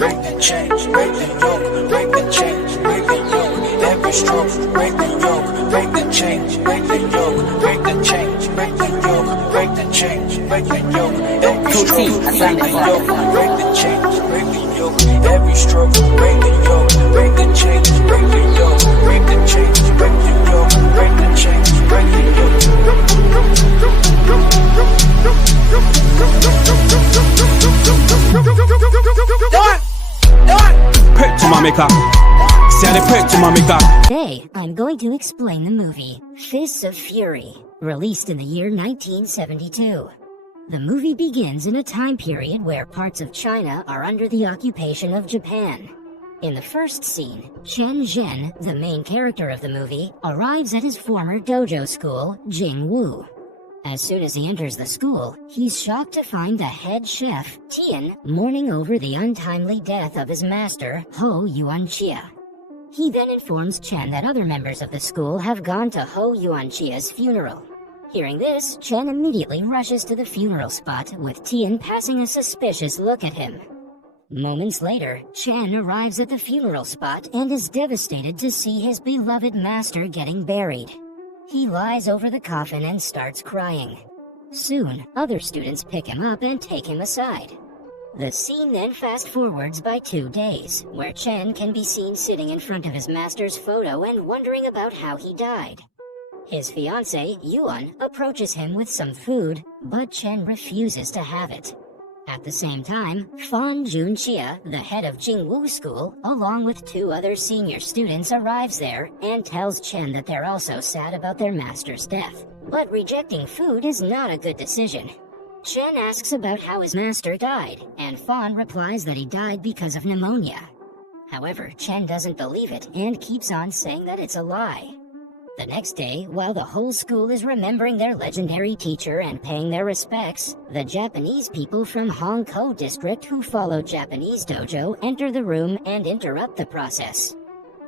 break the chains, break the yoke, break the chains, break the yoke. Every stroke, break the yoke, break the chains, break the yoke, break the chains, break the yoke, break the chains, break the yoke. Every stroke, break the yoke, break the chains, break the yoke. Every stroke, break the yoke, break the chains, break the yoke, break the chains, break the yoke, break the chains, break the yoke. Prick to my maker. Say the prick to my maker. Today, I'm going to explain the movie Fists of Fury, released in the year 1972. The movie begins in a time period where parts of China are under the occupation of Japan. In the first scene, Chen Zhen, the main character of the movie, arrives at his former dojo school, Jingwu. As soon as he enters the school, he's shocked to find the head chef, Tian, mourning over the untimely death of his master, Hou Yuanqia. He then informs Chen that other members of the school have gone to Hou Yuanqia's funeral. Hearing this, Chen immediately rushes to the funeral spot, with Tian passing a suspicious look at him. Moments later, Chen arrives at the funeral spot and is devastated to see his beloved master getting buried. He lies over the coffin and starts crying. Soon, other students pick him up and take him aside. The scene then fast-forwards by 2 days, where Chen can be seen sitting in front of his master's photo and wondering about how he died. His fiancée, Yuan, approaches him with some food, but Chen refuses to have it. At the same time, Fan Junqia, the head of Jingwu School, along with 2 other senior students, arrives there and tells Chen that they're also sad about their master's death. But rejecting food is not a good decision. Chen asks about how his master died, and Fan replies that he died because of pneumonia. However, Chen doesn't believe it and keeps on saying that it's a lie. The next day, while the whole school is remembering their legendary teacher and paying their respects, the Japanese people from Hongkou district who follow Japanese dojo enter the room and interrupt the process.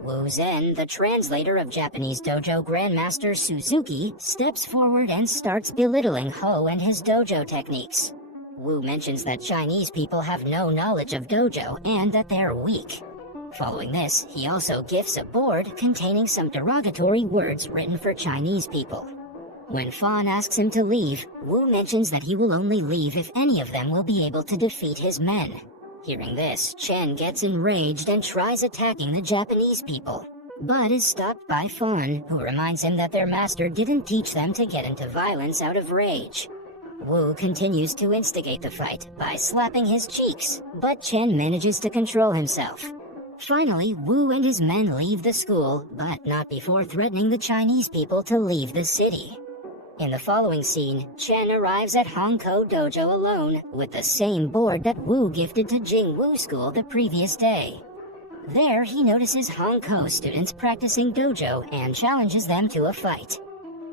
Wu Zhen, the translator of Japanese dojo Grandmaster Suzuki, steps forward and starts belittling Hou and his dojo techniques. Wu mentions that Chinese people have no knowledge of dojo and that they're weak. Following this, he also gifts a board containing some derogatory words written for Chinese people. When Fan asks him to leave, Wu mentions that he will only leave if any of them will be able to defeat his men. Hearing this, Chen gets enraged and tries attacking the Japanese people, but is stopped by Fan, who reminds him that their master didn't teach them to get into violence out of rage. Wu continues to instigate the fight by slapping his cheeks, but Chen manages to control himself. Finally, Wu and his men leave the school, but not before threatening the Chinese people to leave the city. In the following scene, Chen arrives at Hongkou Dojo alone, with the same board that Wu gifted to Jingwu School the previous day. There, he notices Hongkou students practicing dojo and challenges them to a fight.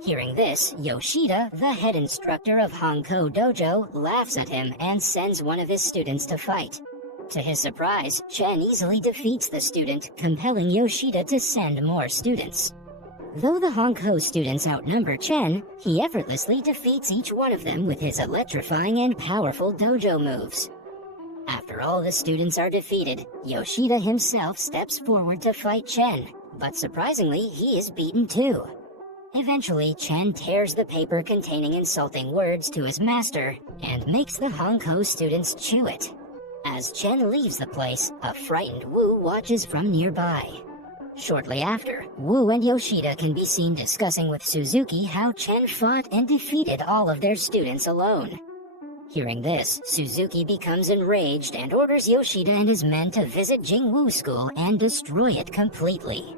Hearing this, Yoshida, the head instructor of Hongkou Dojo, laughs at him and sends one of his students to fight. To his surprise, Chen easily defeats the student, compelling Yoshida to send more students. Though the Hongkou students outnumber Chen, he effortlessly defeats each one of them with his electrifying and powerful dojo moves. After all the students are defeated, Yoshida himself steps forward to fight Chen, but surprisingly, he is beaten too. Eventually, Chen tears the paper containing insulting words to his master and makes the Hongkou students chew it. As Chen leaves the place, a frightened Wu watches from nearby. Shortly after, Wu and Yoshida can be seen discussing with Suzuki how Chen fought and defeated all of their students alone. Hearing this, Suzuki becomes enraged and orders Yoshida and his men to visit Jingwu School and destroy it completely.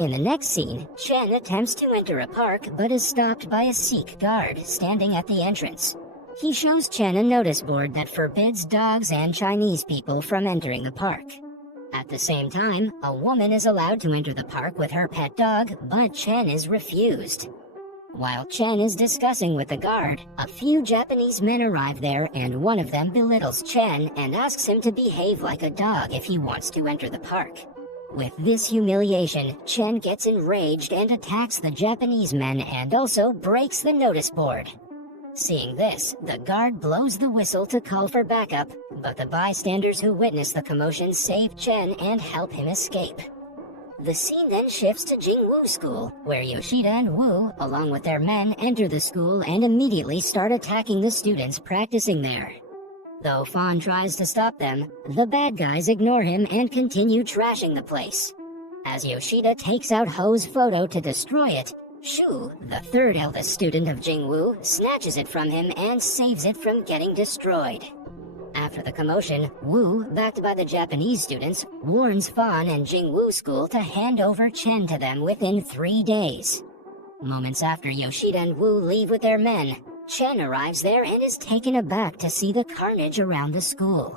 In the next scene, Chen attempts to enter a park but is stopped by a Sikh guard standing at the entrance. He shows Chen a notice board that forbids dogs and Chinese people from entering the park. At the same time, a woman is allowed to enter the park with her pet dog, but Chen is refused. While Chen is discussing with the guard, a few Japanese men arrive there and one of them belittles Chen and asks him to behave like a dog if he wants to enter the park. With this humiliation, Chen gets enraged and attacks the Japanese men and also breaks the notice board. Seeing this, the guard blows the whistle to call for backup, but the bystanders who witness the commotion save Chen and help him escape. The scene then shifts to Jingwu School, where Yoshida and Wu, along with their men, enter the school and immediately start attacking the students practicing there. Though Fan tries to stop them, the bad guys ignore him and continue trashing the place. As Yoshida takes out Ho's photo to destroy it, Shu, the third eldest student of Jingwu, snatches it from him and saves it from getting destroyed. After the commotion, Wu, backed by the Japanese students, warns Fan and Jingwu School to hand over Chen to them within 3 days. Moments after Yoshida and Wu leave with their men, Chen arrives there and is taken aback to see the carnage around the school.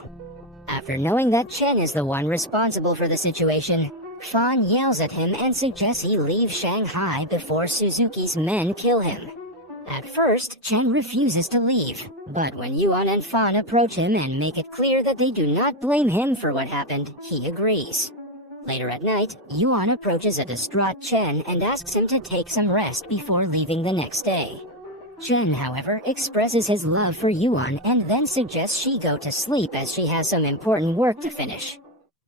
After knowing that Chen is the one responsible for the situation, Fan yells at him and suggests he leave Shanghai before Suzuki's men kill him. At first, Chen refuses to leave, but when Yuan and Fan approach him and make it clear that they do not blame him for what happened, he agrees. Later at night, Yuan approaches a distraught Chen and asks him to take some rest before leaving the next day. Chen, however, expresses his love for Yuan and then suggests she go to sleep as she has some important work to finish.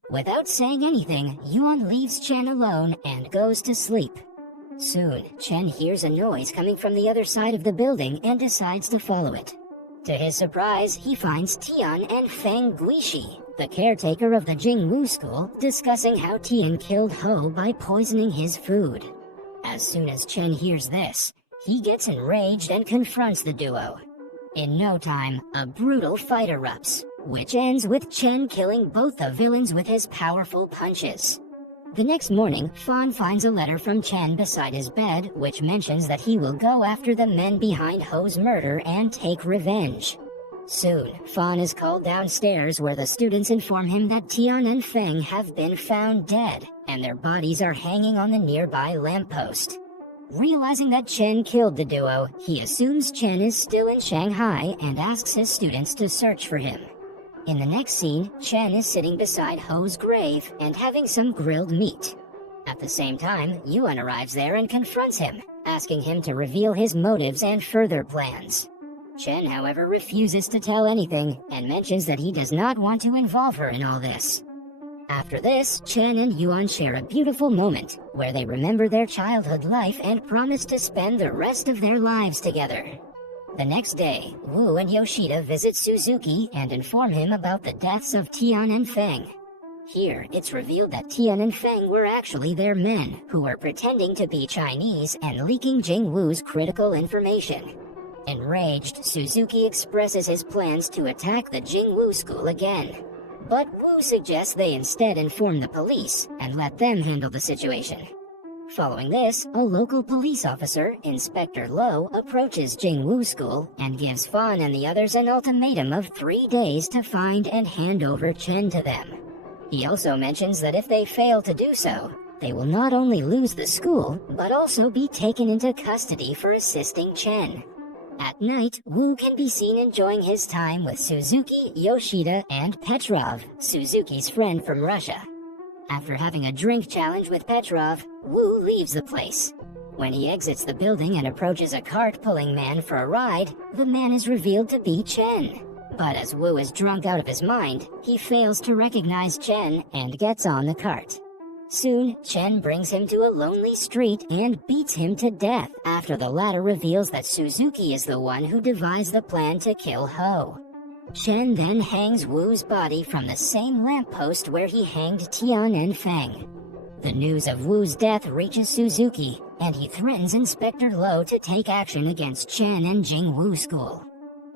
Without saying anything, Yuan leaves Chen alone and goes to sleep. Soon, Chen hears a noise coming from the other side of the building and decides to follow it. To his surprise, he finds Tian and Feng Guishi, the caretaker of the Jingwu School, discussing how Tian killed Ho by poisoning his food. As soon as Chen hears this, he gets enraged and confronts the duo. In no time, a brutal fight erupts, which ends with Chen killing both the villains with his powerful punches. The next morning, Fan finds a letter from Chen beside his bed, which mentions that he will go after the men behind Ho's murder and take revenge. Soon, Fan is called downstairs where the students inform him that Tian and Feng have been found dead, and their bodies are hanging on the nearby lamppost. Realizing that Chen killed the duo, he assumes Chen is still in Shanghai and asks his students to search for him. In the next scene, Chen is sitting beside Ho's grave and having some grilled meat. At the same time, Yuan arrives there and confronts him, asking him to reveal his motives and further plans. Chen, however, refuses to tell anything and mentions that he does not want to involve her in all this. After this, Chen and Yuan share a beautiful moment where they remember their childhood life and promise to spend the rest of their lives together. The next day, Wu and Yoshida visit Suzuki and inform him about the deaths of Tian and Feng. Here, it's revealed that Tian and Feng were actually their men, who were pretending to be Chinese and leaking Jingwu's critical information. Enraged, Suzuki expresses his plans to attack the Jingwu School again. But Wu suggests they instead inform the police and let them handle the situation. Following this, a local police officer, Inspector Lo, approaches Jingwu School and gives Fan and the others an ultimatum of 3 days to find and hand over Chen to them. He also mentions that if they fail to do so, they will not only lose the school, but also be taken into custody for assisting Chen. At night, Wu can be seen enjoying his time with Suzuki, Yoshida, and Petrov, Suzuki's friend from Russia. After having a drink challenge with Petrov, Wu leaves the place. When he exits the building and approaches a cart-pulling man for a ride, the man is revealed to be Chen. But as Wu is drunk out of his mind, he fails to recognize Chen and gets on the cart. Soon, Chen brings him to a lonely street and beats him to death after the latter reveals that Suzuki is the one who devised the plan to kill Ho. Chen then hangs Wu's body from the same lamppost where he hanged Tian and Feng. The news of Wu's death reaches Suzuki, and he threatens Inspector Lo to take action against Chen and Jingwu School.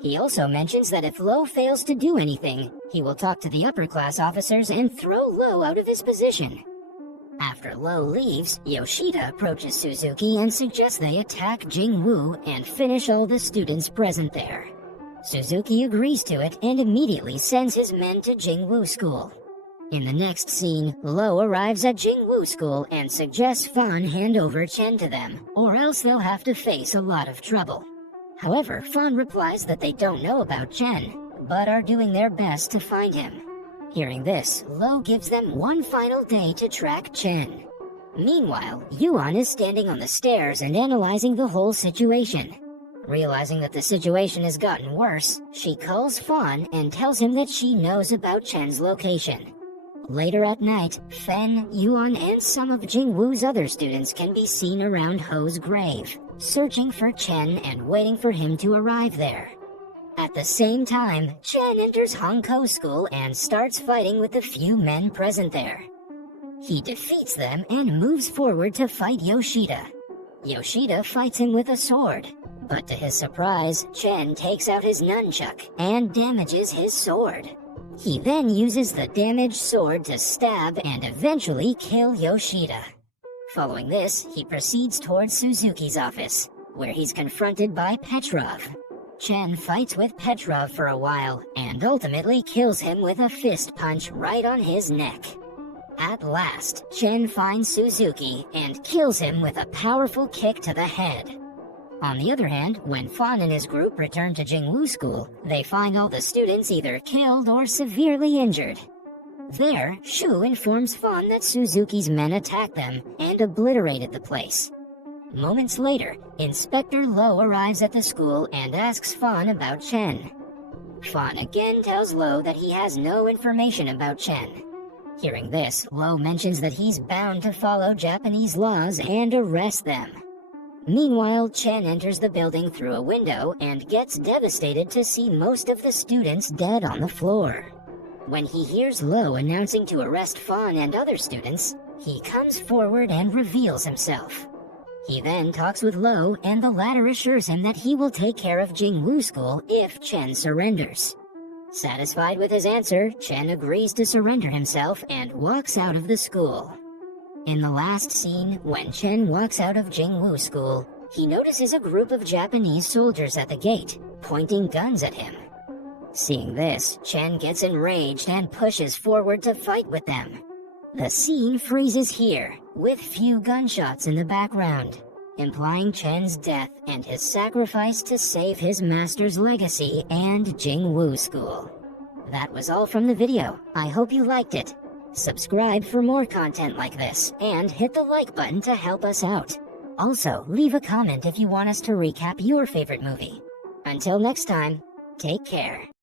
He also mentions that if Lo fails to do anything, he will talk to the upper-class officers and throw Lo out of his position. After Lo leaves, Yoshida approaches Suzuki and suggests they attack Jingwu and finish all the students present there. Suzuki agrees to it and immediately sends his men to Jingwu School. In the next scene, Lo arrives at Jingwu School and suggests Fan hand over Chen to them, or else they'll have to face a lot of trouble. However, Fan replies that they don't know about Chen, but are doing their best to find him. Hearing this, Lo gives them one final day to track Chen. Meanwhile, Yuan is standing on the stairs and analyzing the whole situation. Realizing that the situation has gotten worse, she calls Fawn and tells him that she knows about Chen's location. Later at night, Fen, Yuan, and some of Jingwu's other students can be seen around Ho's grave, searching for Chen and waiting for him to arrive there. At the same time, Chen enters Hongkou School and starts fighting with the few men present there. He defeats them and moves forward to fight Yoshida. Yoshida fights him with a sword, but to his surprise, Chen takes out his nunchuck and damages his sword. He then uses the damaged sword to stab and eventually kill Yoshida. Following this, he proceeds towards Suzuki's office, where he's confronted by Petrov. Chen fights with Petrov for a while and ultimately kills him with a fist punch right on his neck. At last, Chen finds Suzuki and kills him with a powerful kick to the head. On the other hand, when Fawn and his group return to Jingwu School, they find all the students either killed or severely injured. There, Shu informs Fawn that Suzuki's men attacked them and obliterated the place. Moments later, Inspector Lo arrives at the school and asks Fawn about Chen. Fawn again tells Lo that he has no information about Chen. Hearing this, Lo mentions that he's bound to follow Japanese laws and arrest them. Meanwhile, Chen enters the building through a window and gets devastated to see most of the students dead on the floor. When he hears Lo announcing to arrest Fawn and other students, he comes forward and reveals himself. He then talks with Lo, and the latter assures him that he will take care of Jingwu School if Chen surrenders. Satisfied with his answer, Chen agrees to surrender himself and walks out of the school. In the last scene, when Chen walks out of Jingwu School, he notices a group of Japanese soldiers at the gate, pointing guns at him. Seeing this, Chen gets enraged and pushes forward to fight with them. The scene freezes here, with few gunshots in the background, implying Chen's death and his sacrifice to save his master's legacy and Jingwu School. That was all from the video. I hope you liked it. Subscribe for more content like this, and hit the like button to help us out. Also, leave a comment if you want us to recap your favorite movie. Until next time, take care.